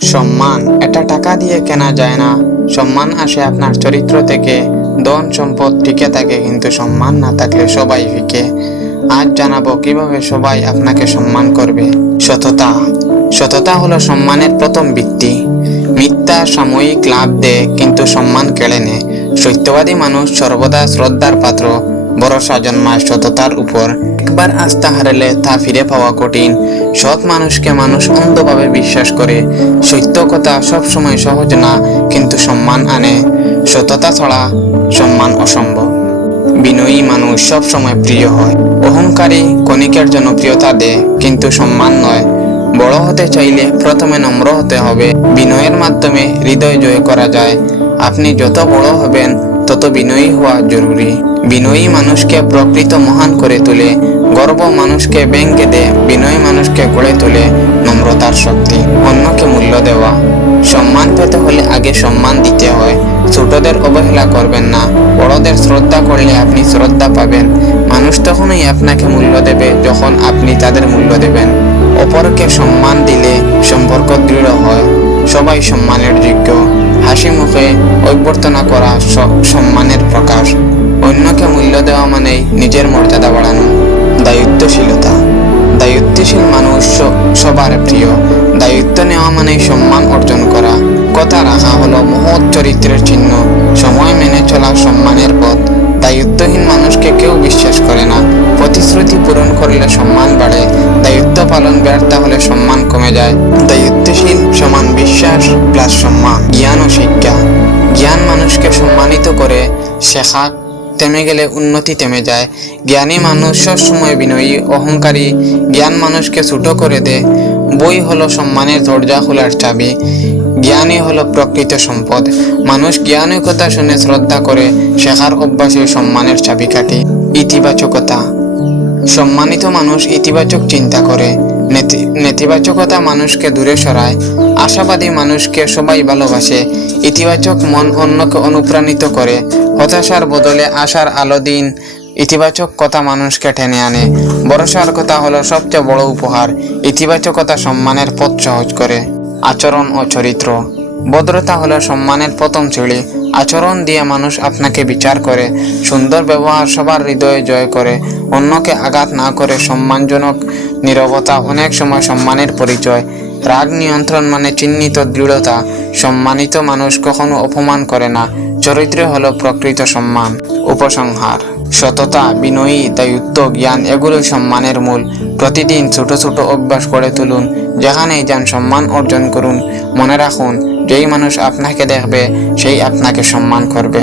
সম্মান এটা টাকা দিয়ে কেনা যায় না। সম্মান আসে আপনার চরিত্র থেকে। ধন সম্পদ টিকে থাকে, কিন্তু সম্মান না থাকলে সবাই ফিকে। আজ জানাবো কিভাবে সবাই আপনাকে সম্মান করবে। সততা। সততা হলো সম্মানের প্রথম ভিত্তি। মিথ্যা সাময়িক লাভ দেয়, কিন্তু সম্মান কেড়ে নেয়। সত্যবাদী মানুষ সর্বদা শ্রদ্ধার পাত্র। ভরসা জন্মায় সততার উপর। একবার আস্থা হারালে তা ফিরে পাওয়া কঠিন। সৎ মানুষকে মানুষ অন্ধভাবে বিশ্বাস করে। সত্য কথা সবসময় সহজ না, কিন্তু সম্মান আনে। সততা ছাড়া সম্মান অসম্ভব। বিনয়ী মানুষ সব সময় প্রিয় হয়। অহংকারী ক্ষণিকের জনপ্রিয়তা দেয়, কিন্তু সম্মান নয়। বড় হতে চাইলে প্রথমে নম্র হতে হবে। বিনয়ের মাধ্যমে হৃদয় জয় করা যায়। আপনি যত বড় হবেন তত বিনয়ী হওয়া জরুরি। বিনয়ী মানুষকে প্রকৃত মহান করে তোলে। গর্ব মানুষকে ভেঙে দেয়, বিনয়ী মানুষকে গড়ে তোলে নম্রতার শক্তি। অন্যকে মূল্য দেওয়া। সম্মান পেতে হলে আগে সম্মান দিতে হয়। ছোটদের অবহেলা করবেন না। বড়দের শ্রদ্ধা করলে আপনি শ্রদ্ধা পাবেন। মানুষ তখনই আপনাকে মূল্য দেবে যখন আপনি তাদের মূল্য দেবেন। অপরকে সম্মান দিলে সম্পর্ক দৃঢ় হয়। সবাই সম্মানের যোগ্য। হাসি মুখে অভ্যর্থনা করা সম্মানের প্রকাশ। অন্যকে মূল্য দেওয়া মানেই নিজের মর্যাদা বাড়ানো। দায়িত্বশীলতা। দায়িত্বশীল মানুষ সবার প্রিয়। দায়িত্ব নেওয়া মানেই সম্মান অর্জন করা। কথা রাখা হলো মহৎ চরিত্রের চিহ্ন। সময় মেনে চলা সম্মানের পথ। দায়িত্বহীন মানুষকে কেউ বিশ্বাস করে না। প্রতিশ্রুতি পূরণ করলে সম্মান বাড়ে। দায়িত্ব পালন ব্যর্থ হলে সম্মান কমে যায়। দায়িত্বশীল সমান বিশ্বাস প্লাস সম্মান। জ্ঞান ও শিক্ষা। জ্ঞান মানুষকে সম্মানিত করে। শেখা থেমে গেলে উন্নতি থেমে যায়। জ্ঞানী মানুষ সবসময় বিনয়ী। অহংকারী জ্ঞান মানুষকে ছোট করে দেয়। বই হলো সম্মানের দরজা খোলার চাবি। জ্ঞানই হলো প্রকৃত সম্পদ। মানুষ জ্ঞানের কথা শুনে শ্রদ্ধা করে। শেখার অভ্যাসে সম্মানের চাবিকাঠি। ইতিবাচকতা। সম্মানিত মানুষ ইতিবাচক চিন্তা করে। নেতিবাচকতা মানুষকে দূরে সরায়। আশাবাদী মানুষকে সবাই ভালোবাসে। ইতিবাচক মন অন্যকে অনুপ্রাণিত করে। হতাশার বদলে আশার আলো দিন। ইতিবাচক কথা মানুষকে টেনে আনে। ভরসার কথা হলো সবচেয়ে বড় উপহার। ইতিবাচকতা সম্মানের পথ সহজ করে। আচরণ ও চরিত্র। ভদ্রতা হলো সম্মানের প্রথম সিঁড়ি। আচরণ দিয়ে মানুষ আপনাকে বিচার করে। সুন্দর ব্যবহার সবার হৃদয়ে জয় করে। অন্যকে আঘাত না করে সম্মানজনক নীরবতা অনেক সময় সম্মানের পরিচয়। রাগ নিয়ন্ত্রণ মানে চিহ্নিত দৃঢ়তা। সম্মানিত মানুষ কখনো অপমান করে না। চরিত্র হলো প্রকৃত সম্মান। উপসংহার। সততা, বিনয়ী, দায়িত্ব, জ্ঞান এগুলোই সম্মানের মূল। প্রতিদিন ছোট ছোট অভ্যাস গড়ে তুলুন। যেখানেই যান সম্মান অর্জন করুন। মনে রাখুন, যেই মানুষ আপনাকে দেখবে সেই আপনাকে সম্মান করবে।